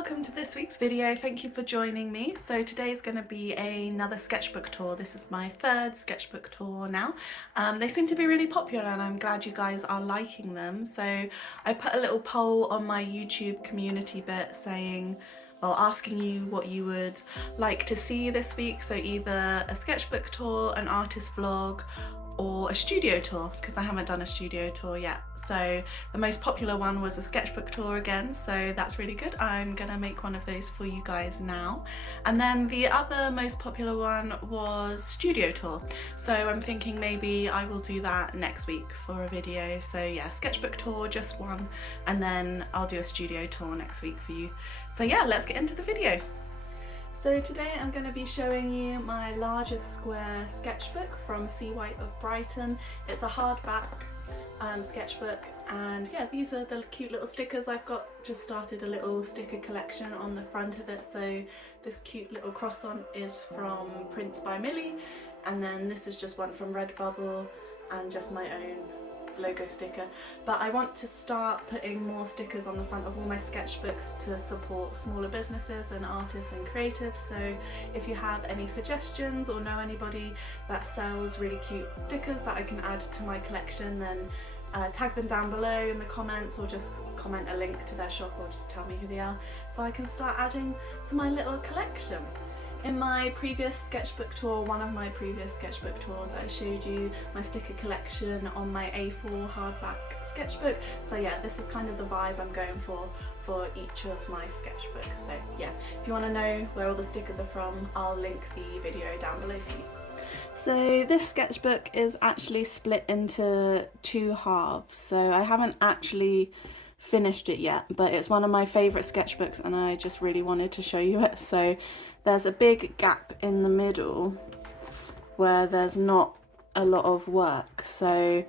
welcome to this week's video. Thank you for joining me. So today is going to be another sketchbook tour. This is my third sketchbook tour now. They seem to be really popular and I'm glad you guys are liking them. So I put a little poll on my YouTube community bit saying, well, asking you what you would like to see this week. So either a sketchbook tour, an artist vlog, or a studio tour, because I haven't done a studio tour yet. So the most popular one was a sketchbook tour again, so that's really good. I'm gonna make one of those for you guys now. And then the other most popular one was studio tour. So I'm thinking maybe I will do that next week for a video. So yeah, sketchbook tour, just one, and then I'll do a studio tour next week for you. So yeah, let's get into the video. So today I'm going to be showing you my largest square sketchbook from Seawhite of Brighton. It's a hardback sketchbook, and yeah, these are the cute little stickers I've got. Just started a little sticker collection on the front of it. So this cute little cross-on is from Prints by Millie, and then this is just one from Redbubble and just my own logo sticker. But I want to start putting more stickers on the front of all my sketchbooks to support smaller businesses and artists and creatives. So if you have any suggestions or know anybody that sells really cute stickers that I can add to my collection, then tag them down below in the comments, or just comment a link to their shop, or just tell me who they are so I can start adding to my little collection. In my previous sketchbook tour, one of my previous sketchbook tours, I showed you my sticker collection on my A4 hardback sketchbook. So yeah, this is kind of the vibe I'm going for each of my sketchbooks. So yeah, if you want to know where all the stickers are from, I'll link the video down below for you. So this sketchbook is actually split into two halves. So I haven't actually finished it yet, but it's one of my favourite sketchbooks and I just really wanted to show you it. So there's a big gap in the middle where there's not a lot of work. So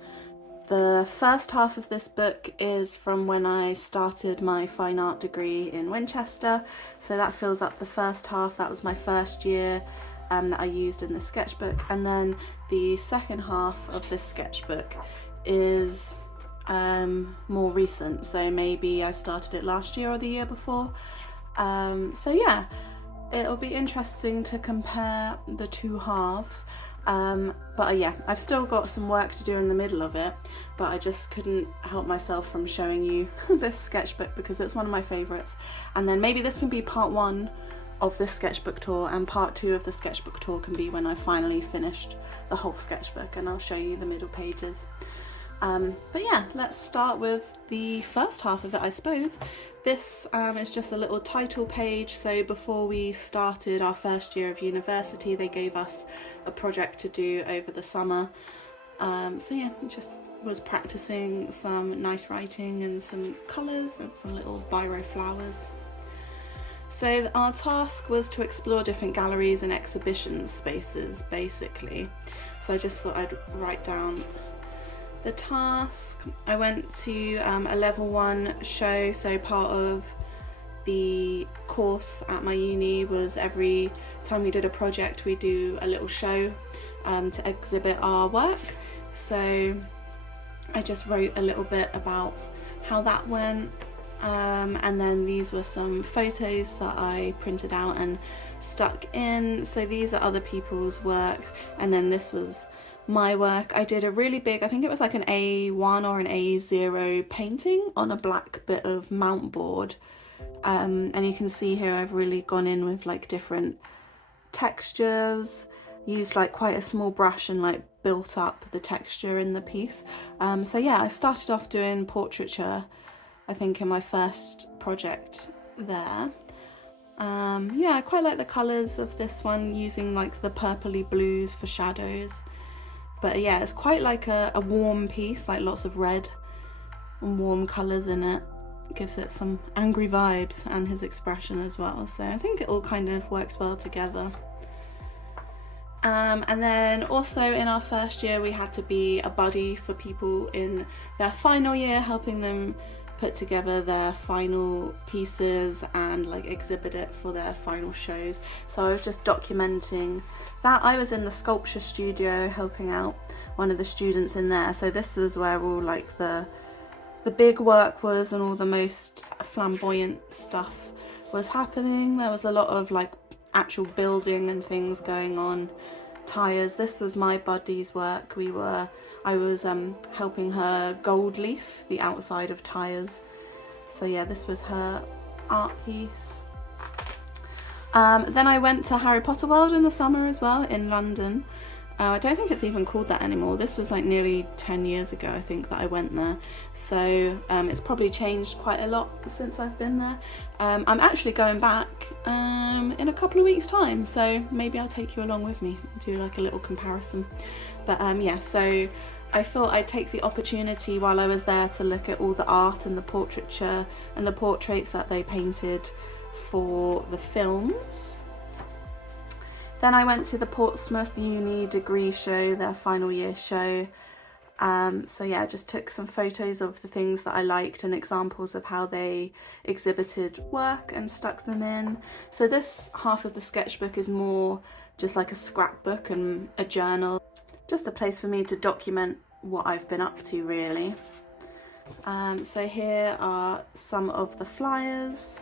the first half of this book is from when I started my fine art degree in Winchester. So that fills up the first half. That was my first year that I used in the sketchbook. And then the second half of this sketchbook is more recent, so maybe I started it last year or the year before. So yeah, it'll be interesting to compare the two halves. But yeah, I've still got some work to do in the middle of it, but I just couldn't help myself from showing you this sketchbook because it's one of my favourites. And then maybe this can be part one of this sketchbook tour, and part two of the sketchbook tour can be when I finally finished the whole sketchbook, and I'll show you the middle pages. But yeah, let's start with the first half of it, I suppose. This is just a little title page. So before we started our first year of university, they gave us a project to do over the summer. So yeah, just was practicing some nice writing and some colours and some little biro flowers. So our task was to explore different galleries and exhibition spaces, basically. So I just thought I'd write down the task. I went to a level 1 show, so part of the course at my uni was every time we did a project we do a little show to exhibit our work. So I just wrote a little bit about how that went, and then these were some photos that I printed out and stuck in. So these are other people's works, and then this was my work. I did a really big, I think it was like an A1 or an A0 painting on a black bit of mount board, and you can see here I've really gone in with like different textures, used like quite a small brush and like built up the texture in the piece. So yeah, I started off doing portraiture, I think, in my first project there. Yeah, I quite like the colours of this one, using like the purpley blues for shadows. But yeah, it's quite like a warm piece, like lots of red and warm colours in it. It gives it some angry vibes, and his expression as well. So I think it all kind of works well together. And then also in our first year we had to be a buddy for people in their final year, helping them put together their final pieces and like exhibit it for their final shows. So I was just documenting that. I was in the sculpture studio helping out one of the students in there. So this was where all like the big work was and all the most flamboyant stuff was happening. There was a lot of like actual building and things going on. Tyres, this was my buddy's work. I was helping her gold leaf the outside of tyres. So yeah, this was her art piece. Then I went to Harry Potter World in the summer as well in London. I don't think it's even called that anymore. This was like nearly 10 years ago, I think, that I went there. So it's probably changed quite a lot since I've been there. I'm actually going back in a couple of weeks' time, so maybe I'll take you along with me and do like a little comparison. But yeah, so I thought I'd take the opportunity while I was there to look at all the art and the portraiture and the portraits that they painted for the films. Then I went to the Portsmouth Uni degree show, their final year show. So yeah, I just took some photos of the things that I liked and examples of how they exhibited work and stuck them in. So this half of the sketchbook is more just like a scrapbook and a journal. Just a place for me to document what I've been up to, really. So here are some of the flyers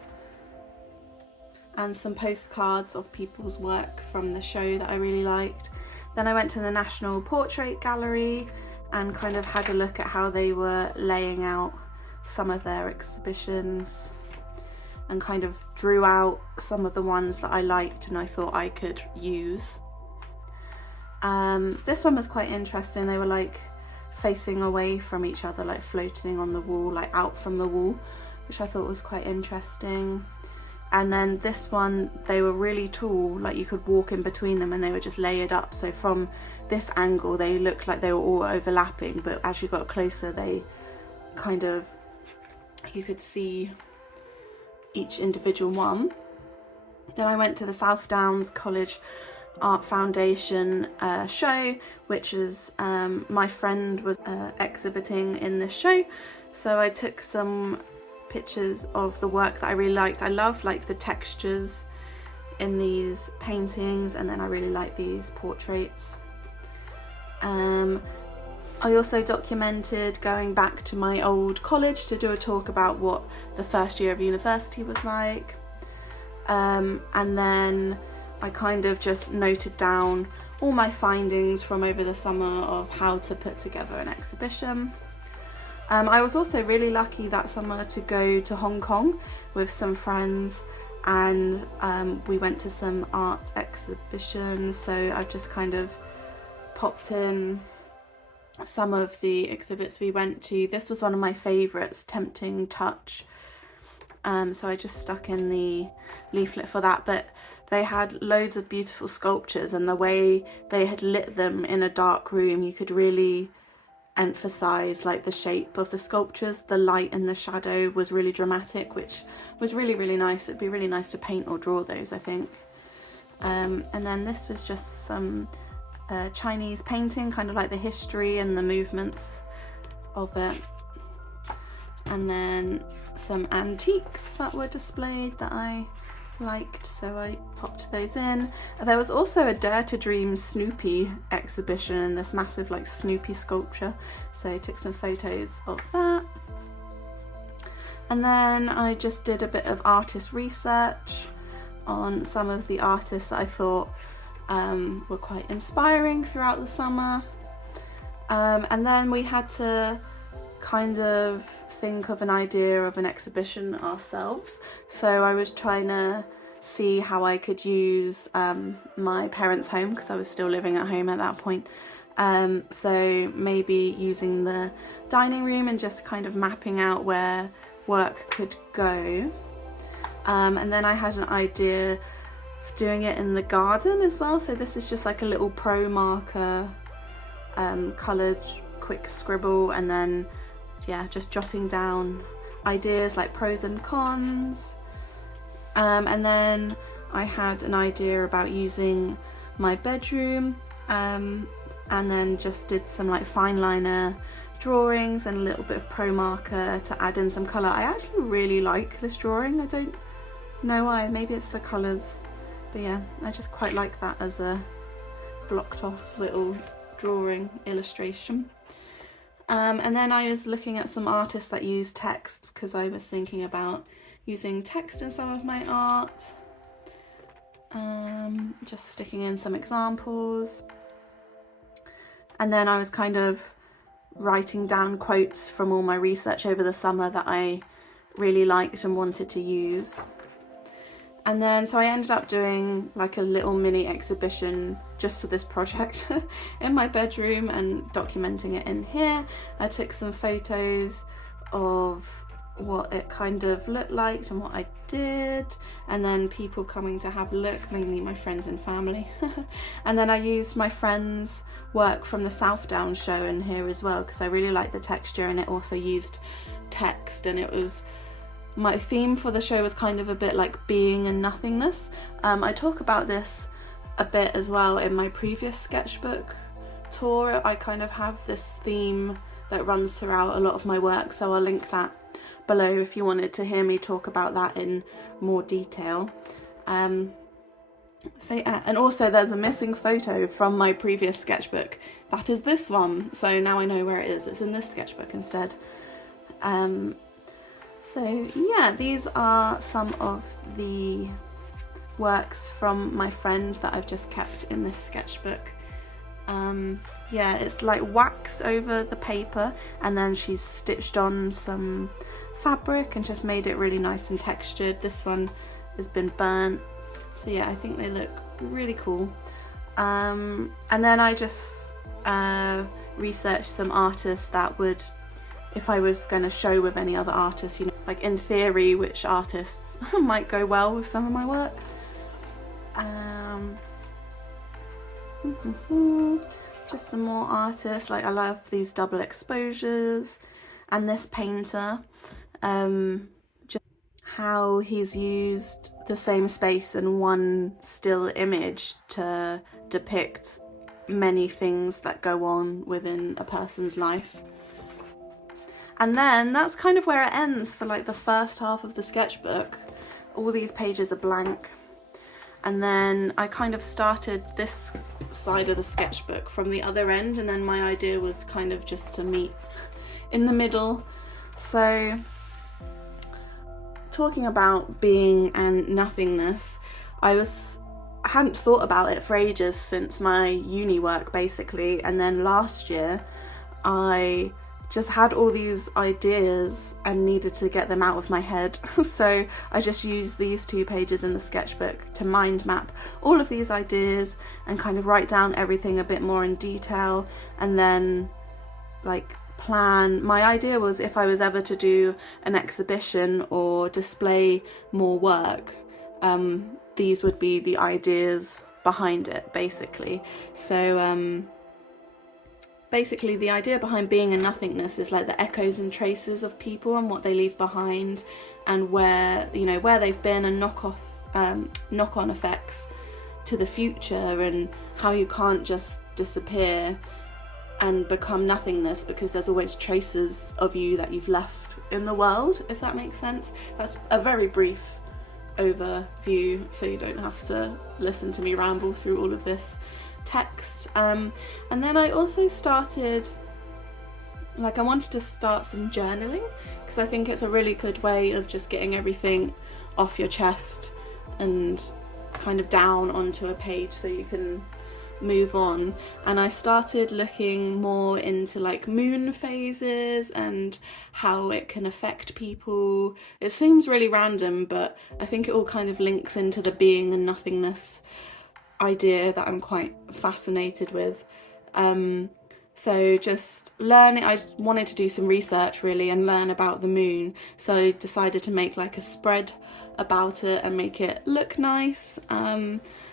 and some postcards of people's work from the show that I really liked. Then I went to the National Portrait Gallery and kind of had a look at how they were laying out some of their exhibitions and kind of drew out some of the ones that I liked and I thought I could use. This one was quite interesting. They were like facing away from each other, like floating on the wall, like out from the wall, which I thought was quite interesting. And then this one, they were really tall, like you could walk in between them and they were just layered up. So from this angle, they looked like they were all overlapping, but as you got closer, they kind of, you could see each individual one. Then I went to the South Downs College Art Foundation show, which is my friend was exhibiting in this show. So I took some pictures of the work that I really liked. I love like the textures in these paintings, and then I really like these portraits. I also documented going back to my old college to do a talk about what the first year of university was like, and then I kind of just noted down all my findings from over the summer of how to put together an exhibition. I was also really lucky that summer to go to Hong Kong with some friends, and we went to some art exhibitions, so I've just kind of popped in some of the exhibits we went to. This was one of my favourites, Tempting Touch, so I just stuck in the leaflet for that. But they had loads of beautiful sculptures, and the way they had lit them in a dark room, you could really emphasize like the shape of the sculptures. The light and the shadow was really dramatic, which was really, really nice. It'd be really nice to paint or draw those, I think. And then this was just some Chinese painting, kind of like the history and the movements of it. And then some antiques that were displayed that I liked, so I popped those in. There was also a Dare to Dream Snoopy exhibition in this massive like Snoopy sculpture, so I took some photos of that. And then I just did a bit of artist research on some of the artists that I thought were quite inspiring throughout the summer, and then we had to kind of think of an idea of an exhibition ourselves. So I was trying to see how I could use my parents' home, because I was still living at home at that point. So maybe using the dining room and just kind of mapping out where work could go. And then I had an idea of doing it in the garden as well. So this is just like a little pro marker, coloured quick scribble, and then yeah, just jotting down ideas like pros and cons. And then I had an idea about using my bedroom, and then just did some like fine liner drawings and a little bit of pro marker to add in some colour. I actually really like this drawing. I don't know why, maybe it's the colours, but yeah, I just quite like that as a blocked off little drawing illustration. And then I was looking at some artists that use text, because I was thinking about using text in some of my art, just sticking in some examples. And then I was kind of writing down quotes from all my research over the summer that I really liked and wanted to use. And then so I ended up doing like a little mini exhibition just for this project in my bedroom and documenting it in here. I took some photos of what it kind of looked like and what I did, and then people coming to have a look, mainly my friends and family. And then I used my friend's work from the Southdown show in here as well, because I really liked the texture, and it also used text, and it was, my theme for the show was kind of a bit like being and nothingness. I talk about this a bit as well in my previous sketchbook tour. I kind of have this theme that runs throughout a lot of my work, so I'll link that below if you wanted to hear me talk about that in more detail. So yeah, and also there's a missing photo from my previous sketchbook. That is this one, so now I know where it is. It's in this sketchbook instead. So yeah, these are some of the works from my friend that I've just kept in this sketchbook. Yeah, it's like wax over the paper, and then she's stitched on some fabric and just made it really nice and textured. This one has been burnt, so yeah, I think they look really cool. And then I just researched some artists that would, if I was going to show with any other artists, you know, like in theory, which artists might go well with some of my work. Just some more artists, like I love these double exposures, and this painter, just how he's used the same space in one still image to depict many things that go on within a person's life. And then that's kind of where it ends for like the first half of the sketchbook. All these pages are blank. And then I kind of started this side of the sketchbook from the other end, and then my idea was kind of just to meet in the middle. So talking about being and nothingness, I hadn't thought about it for ages since my uni work basically, and then last year I just had all these ideas and needed to get them out of my head. So I just used these 2 pages in the sketchbook to mind map all of these ideas and kind of write down everything a bit more in detail, and then like plan. My idea was, if I was ever to do an exhibition or display more work, these would be the ideas behind it basically. So basically the idea behind being and nothingness is like the echoes and traces of people and what they leave behind, and where, you know, where they've been, and knock-on effects to the future, and how you can't just disappear and become nothingness, because there's always traces of you that you've left in the world, if that makes sense. That's a very brief overview, so you don't have to listen to me ramble through all of this text. And then I also started, like, I wanted to start some journaling, because I think it's a really good way of just getting everything off your chest and kind of down onto a page so you can move on. And I started looking more into like moon phases and how it can affect people. It seems really random, but I think it all kind of links into the being and nothingness idea that I'm quite fascinated with. So just learning, I just wanted to do some research really and learn about the moon, so I decided to make like a spread about it and make it look nice.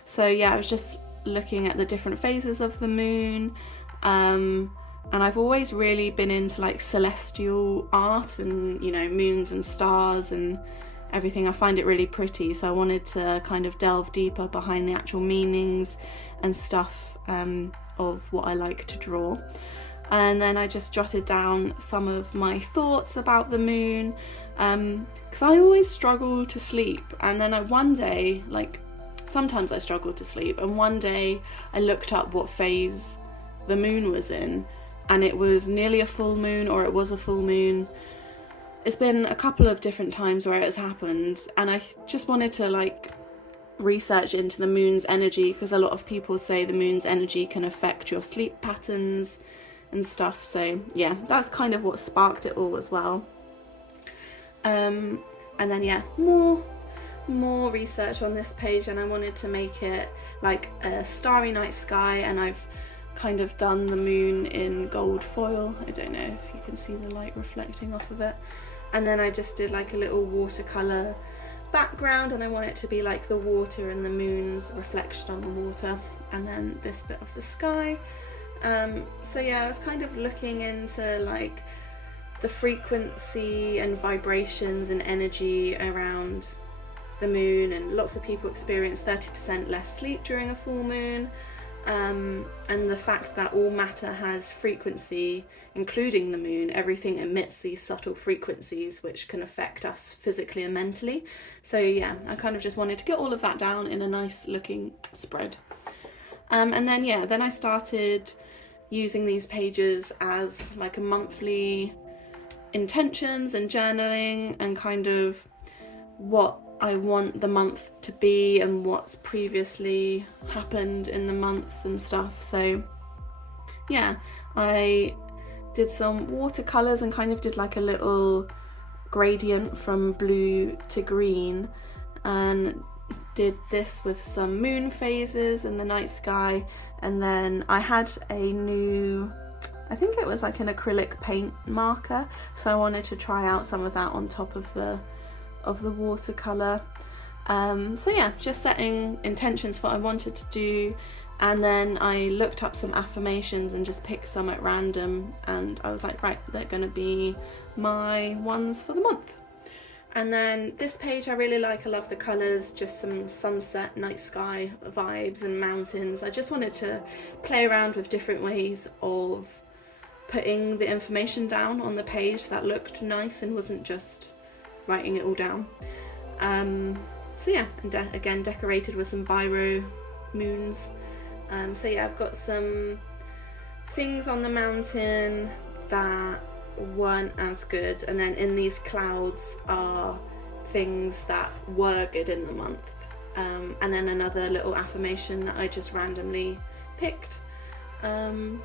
So yeah, I was just looking at the different phases of the moon, and I've always really been into like celestial art and, you know, moons and stars and everything. I find it really pretty, so I wanted to kind of delve deeper behind the actual meanings and stuff of what I like to draw. And then I just jotted down some of my thoughts about the moon, because I always struggle to sleep, and then one day, like sometimes I struggle to sleep, and one day I looked up what phase the moon was in, and it was nearly a full moon, or it was a full moon. it's been a couple of different times where it has happened, and I just wanted to like research into the moon's energy, because a lot of people say the moon's energy can affect your sleep patterns and stuff. So yeah, that's kind of what sparked it all as well. And then yeah, more research on this page, and I wanted to make it like a starry night sky, and I've kind of done the moon in gold foil. I don't know if you can see the light reflecting off of it. And then I just did like a little watercolour background, and I want it to be like the water and the moon's reflection on the water, and then this bit of the sky. So yeah, I was kind of looking into like the frequency and vibrations and energy around the moon, and lots of people experience 30% less sleep during a full moon, and the fact that all matter has frequency, including the moon. Everything emits these subtle frequencies which can affect us physically and mentally. So yeah, I kind of just wanted to get all of that down in a nice looking spread. And then yeah, then I started using these pages as like a monthly intentions and journaling, and kind of what I want the month to be and what's previously happened in the months and stuff. So yeah, I did some watercolors and kind of did like a little gradient from blue to green, and did this with some moon phases in the night sky. And then I had a new, I think it was like an acrylic paint marker, so I wanted to try out some of that on top of the watercolor. So yeah, just setting intentions for what I wanted to do, and then I looked up some affirmations and just picked some at random, and I was like, right, they're gonna be my ones for the month. And then this page I really like, I love the colours, just some sunset, night sky vibes and mountains. I just wanted to play around with different ways of putting the information down on the page that looked nice and wasn't just writing it all down. So yeah, and again decorated with some biro moons. So yeah, I've got some things on the mountain that weren't as good, and then in these clouds are things that were good in the month, and then another little affirmation that I just randomly picked. And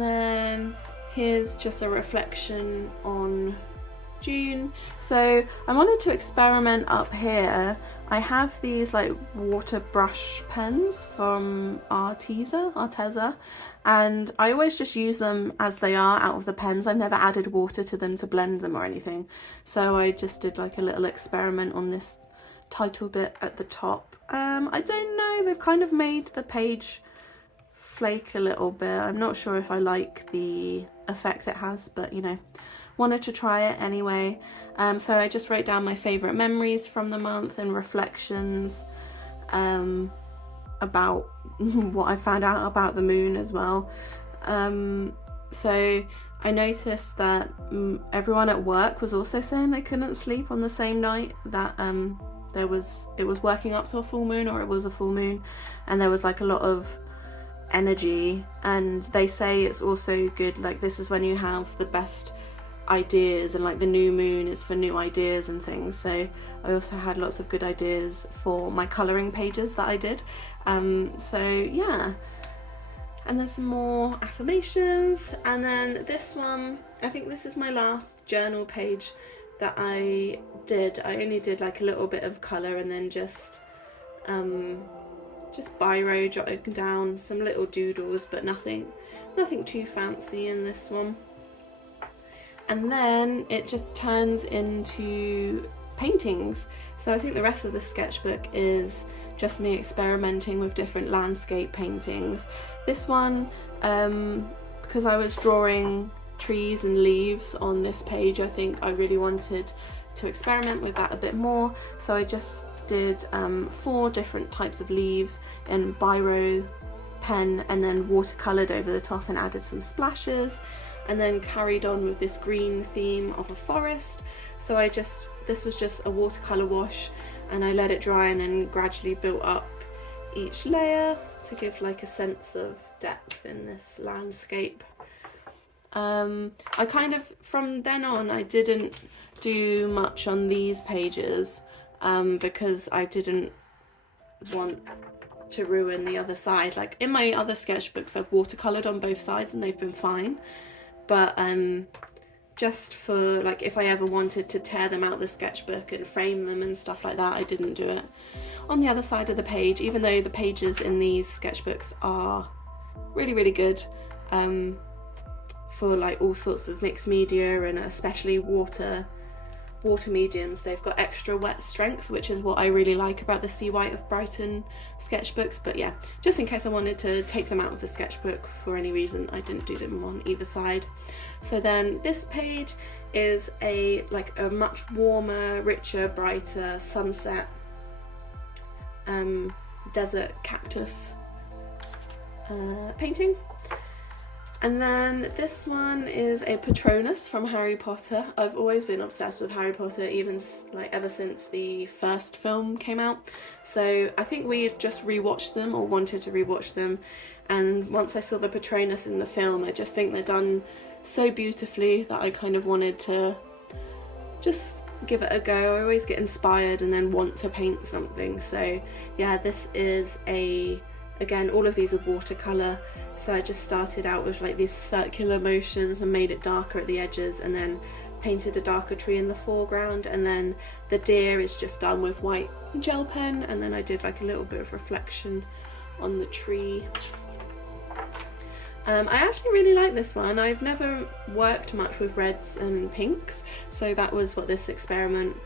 then here's just a reflection on June. So I wanted to experiment up here. I have these like water brush pens from Arteza, and I always just use them as they are out of the pens. I've never added water to them to blend them or anything. So I just did like a little experiment on this title bit at the top. I don't know, they've kind of made the page flake a little bit. I'm not sure if I like the effect it has, but you know, wanted to try it anyway. So I just wrote down my favourite memories from the month and reflections about what I found out about the moon as well. So I noticed that everyone at work was also saying they couldn't sleep on the same night that it was working up to a full moon, or it was a full moon, and there was like a lot of energy. And they say it's also good, like this is when you have the best ideas, and like the new moon is for new ideas and things. So I also had lots of good ideas for my colouring pages that I did. So yeah, and there's some more affirmations, and then this one, I think this is my last journal page that I did. I only did like a little bit of colour, and then just biro jotting down some little doodles, but nothing too fancy in this one. And then it just turns into paintings. So I think the rest of the sketchbook is just me experimenting with different landscape paintings. This one, because I was drawing trees and leaves on this page, I think I really wanted to experiment with that a bit more. So I just did 4 different types of leaves in biro pen, and then watercoloured over the top and added some splashes, and then carried on with this green theme of a forest. So this was just a watercolour wash, and I let it dry and then gradually built up each layer to give like a sense of depth in this landscape. I kind of, from then on, I didn't do much on these pages because I didn't want to ruin the other side. Like in my other sketchbooks, I've watercoloured on both sides and they've been fine. But just for like if I ever wanted to tear them out the sketchbook and frame them and stuff like that, I didn't do it on the other side of the page, even though the pages in these sketchbooks are really, really good for like all sorts of mixed media, and especially water mediums. They've got extra wet strength, which is what I really like about the Seawhite of Brighton sketchbooks. But yeah, just in case I wanted to take them out of the sketchbook for any reason, I didn't do them on either side. So then this page is a much warmer, richer, brighter sunset desert cactus painting. And then this one is a Patronus from Harry Potter. I've always been obsessed with Harry Potter, even like ever since the first film came out. So I think we just rewatched them, or wanted to rewatch them. And once I saw the Patronus in the film, I just think they're done so beautifully that I kind of wanted to just give it a go. I always get inspired and then want to paint something. So yeah, this is again, all of these are watercolour. So I just started out with like these circular motions and made it darker at the edges, and then painted a darker tree in the foreground, and then the deer is just done with white gel pen, and then I did like a little bit of reflection on the tree. I actually really like this one. I've never worked much with reds and pinks, so that was what this experiment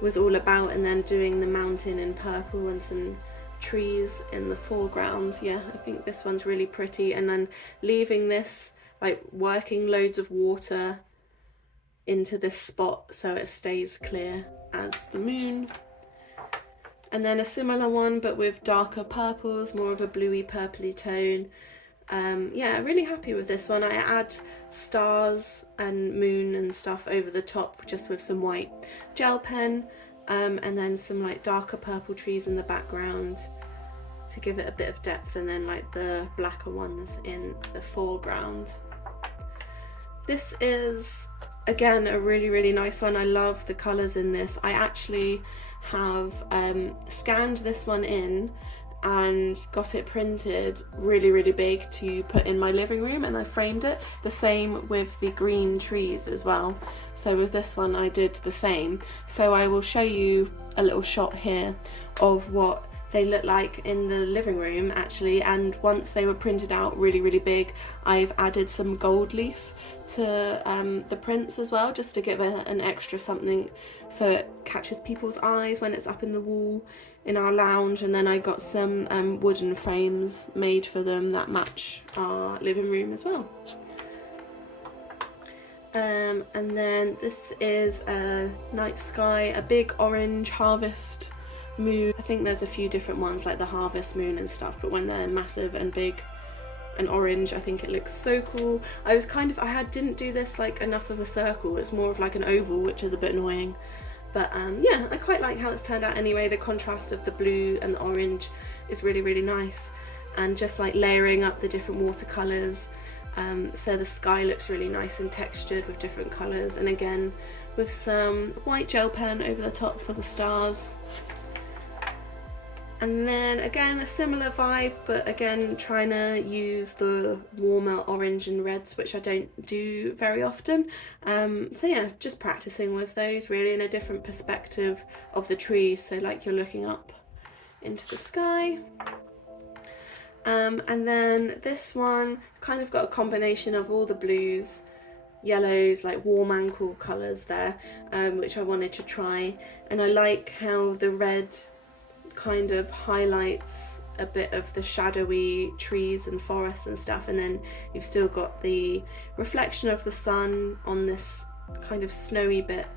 was all about, and then doing the mountain in purple and some trees in the foreground. Yeah, I think this one's really pretty, and then leaving this, like working loads of water into this spot so it stays clear as the moon. And then a similar one but with darker purples, more of a bluey purpley tone. Yeah, really happy with this one. I add stars and moon and stuff over the top just with some white gel pen, and then some like darker purple trees in the background to give it a bit of depth, and then like the blacker ones in the foreground. This is again a really, really nice one. I love the colours in this. I actually have scanned this one in and got it printed really, really big to put in my living room, and I framed it. The same with the green trees as well. So with this one I did the same. So I will show you a little shot here of what they look like in the living room actually, and once they were printed out really, really big, I've added some gold leaf to the prints as well, just to give it an extra something so it catches people's eyes when it's up in the wall in our lounge. And then I got some wooden frames made for them that match our living room as well. And then this is a night sky, a big orange harvest moon. I think there's a few different ones like the harvest moon and stuff, but when they're massive and big and orange, I think it looks so cool. I didn't do this like enough of a circle. It's more of like an oval, which is a bit annoying. But yeah, I quite like how it's turned out anyway. The contrast of the blue and the orange is really, really nice. And just like layering up the different watercolours. So the sky looks really nice and textured with different colours. And again, with some white gel pen over the top for the stars. And then again, a similar vibe, but again, trying to use the warmer orange and reds, which I don't do very often. So yeah, just practicing with those really in a different perspective of the trees. So like you're looking up into the sky. And then this one kind of got a combination of all the blues, yellows, like warm and cool colours there, which I wanted to try. And I like how the red kind of highlights a bit of the shadowy trees and forests and stuff, and then you've still got the reflection of the sun on this kind of snowy bit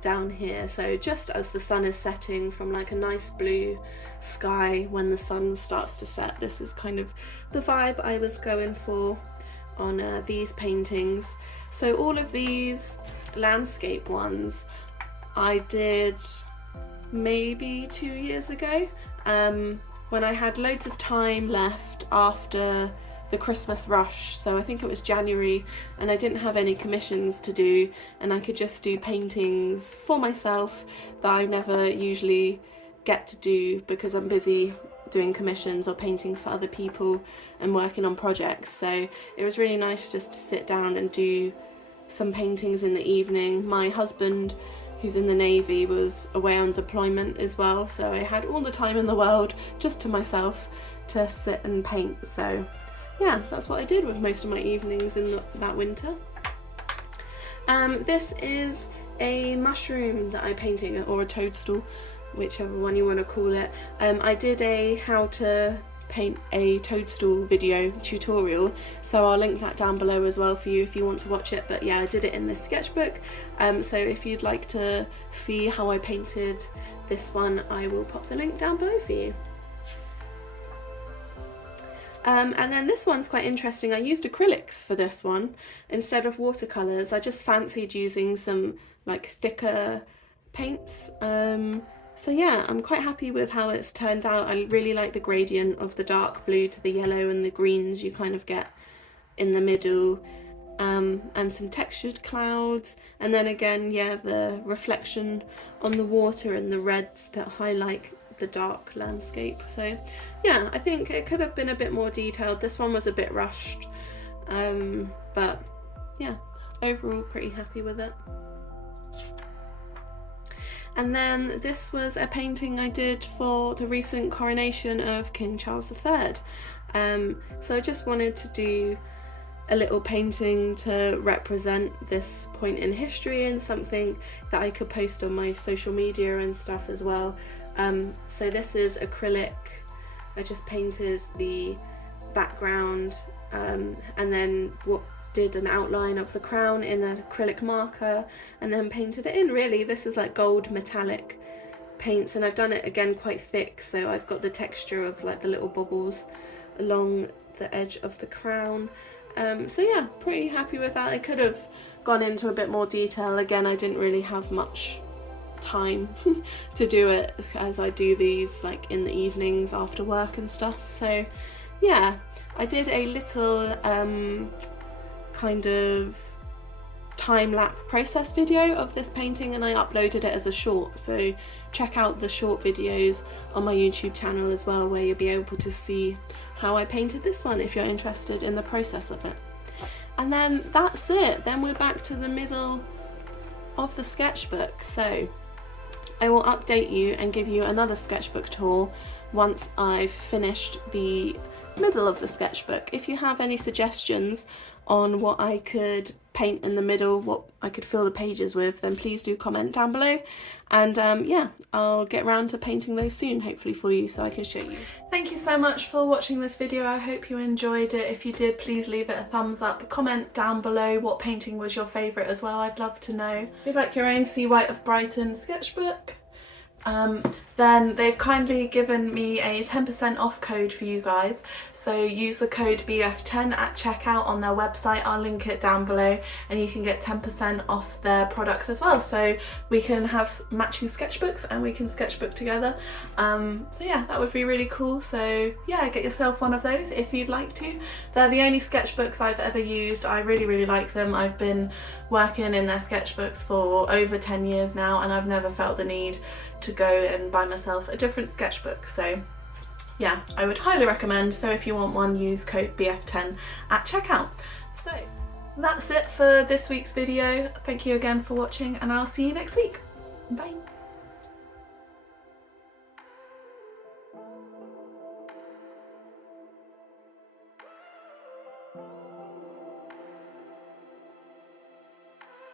down here. So just as the sun is setting from like a nice blue sky when the sun starts to set, this is kind of the vibe I was going for on these paintings. So all of these landscape ones I did maybe 2 years ago, when I had loads of time left after the Christmas rush, so I think it was January, and I didn't have any commissions to do, and I could just do paintings for myself that I never usually get to do because I'm busy doing commissions or painting for other people and working on projects. So it was really nice just to sit down and do some paintings in the evening. My husband, who's in the Navy, was away on deployment as well, so I had all the time in the world just to myself to sit and paint. So yeah, that's what I did with most of my evenings in that winter. This is a mushroom that I'm painting, or a toadstool, whichever one you want to call it. I did a how to paint a toadstool video tutorial, so I'll link that down below as well for you if you want to watch it. But yeah, I did it in this sketchbook, so if you'd like to see how I painted this one, I will pop the link down below for you. And then this one's quite interesting. I used acrylics for this one instead of watercolours. I just fancied using some like thicker paints. So yeah, I'm quite happy with how it's turned out. I really like the gradient of the dark blue to the yellow and the greens you kind of get in the middle, and some textured clouds, and then again, yeah, the reflection on the water and the reds that highlight the dark landscape. So yeah, I think it could have been a bit more detailed. This one was a bit rushed, but yeah, overall pretty happy with it. And then this was a painting I did for the recent coronation of King Charles III. So I just wanted to do a little painting to represent this point in history and something that I could post on my social media and stuff as well. So this is acrylic. I just painted the background, and then did an outline of the crown in an acrylic marker, and then painted it in. Really, this is like gold metallic paints, and I've done it again quite thick, so I've got the texture of like the little bubbles along the edge of the crown. So yeah, pretty happy with that. I could have gone into a bit more detail. Again, I didn't really have much time to do it, as I do these like in the evenings after work and stuff. So yeah, I did a little kind of time-lapse process video of this painting, and I uploaded it as a short, so check out the short videos on my YouTube channel as well, where you'll be able to see how I painted this one if you're interested in the process of it. And then that's it. Then we're back to the middle of the sketchbook. So I will update you and give you another sketchbook tour once I've finished the middle of the sketchbook. If you have any suggestions on what I could paint in the middle, what I could fill the pages with, then please do comment down below, and yeah, I'll get around to painting those soon, hopefully for you, so I can show you. Thank you so much for watching this video. I hope you enjoyed it. If you did, please leave it a thumbs up. Comment down below what painting was your favourite as well. I'd love to know. If you'd like your own Seawhite of Brighton sketchbook, then they've kindly given me a 10% off code for you guys, so use the code BF10 at checkout on their website. I'll link it down below, and you can get 10% off their products as well, so we can have matching sketchbooks and we can sketchbook together. So yeah, that would be really cool. So yeah, get yourself one of those if you'd like to. They're the only sketchbooks I've ever used. I really like them. I've been working in their sketchbooks for over 10 years now, and I've never felt the need to go and buy myself a different sketchbook. So yeah, I would highly recommend. So if you want one, use code BF10 at checkout. So that's it for this week's video. Thank you again for watching, and I'll see you next week. Bye.